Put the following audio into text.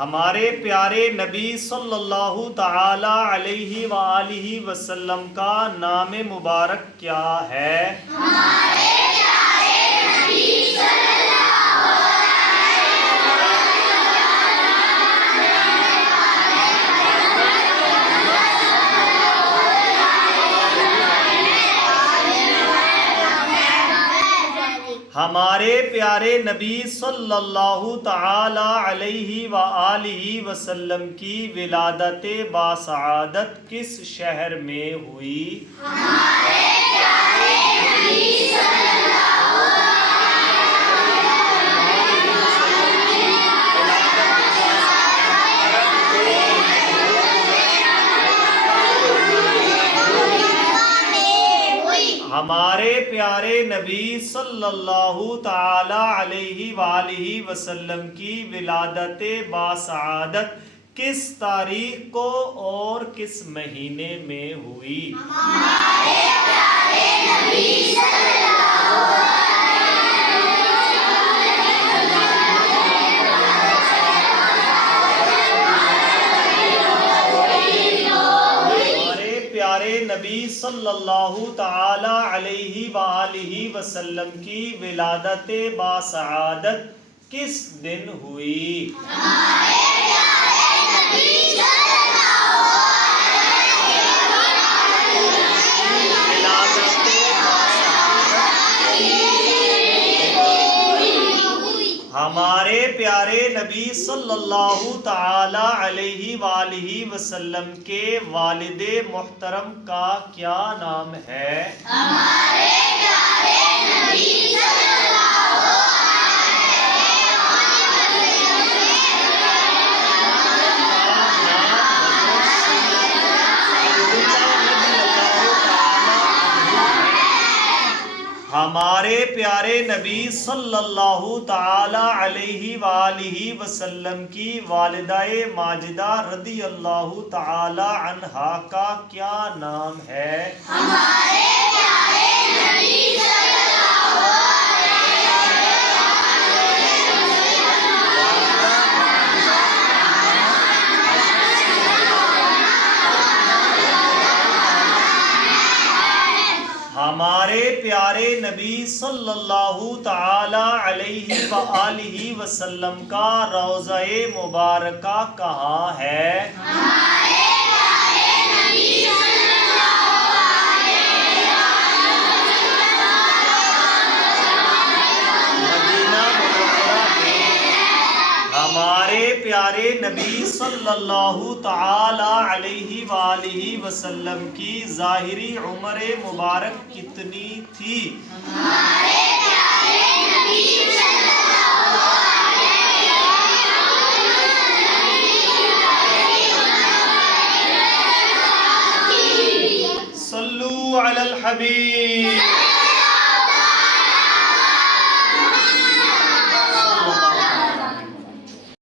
ہمارے پیارے نبی صلی اللہ تعالی علیہ وآلہ وسلم کا نام مبارک کیا ہے؟ ہمارے پیارے نبی صلی اللہ ہمارے پیارے نبی صلی اللہ تعالی علیہ وآلہ وسلم کی ولادت باسعادت کس شہر میں ہوئی؟ ہمارے پیارے نبی صلی اللہ ہمارے پیارے نبی صلی اللہ تعالی علیہ وآلہ وسلم کی ولادت باسعادت کس تاریخ کو اور کس مہینے میں ہوئی؟ ہمارے پیارے نبی صلی اللہ نبی صلی اللہ تعالی علیہ وآلہ وسلم کی ولادت باسعادت کس دن ہوئی؟ ہمارے پیارے نبی صلی ہمارے پیارے نبی صلی اللہ تعالی علیہ وآلہ وسلم کے والد محترم کا کیا نام ہے؟ ہمارے پیارے نبی صلی اللہ ہمارے پیارے نبی صلی اللہ تعالی علیہ وآلہ وسلم کی والدہ ماجدہ رضی اللہ تعالی عنہا کا کیا نام ہے؟ ہمارے پیارے نبی صلی اللہ ہمارے پیارے نبی صلی اللہ تعالی علیہ وآلہ وسلم کا روضہ مبارکہ کہاں ہے؟ ہمارے پیارے نبی صلی مدینہ منورہ میں۔ ہمارے پیارے نبی صلی اللہ تعالی علیہ وآلہ وسلم کی ظاہری عمر مبارک کتنی تھی؟ ہمارے پیارے نبی صلی اللہ صلو علی الحبیب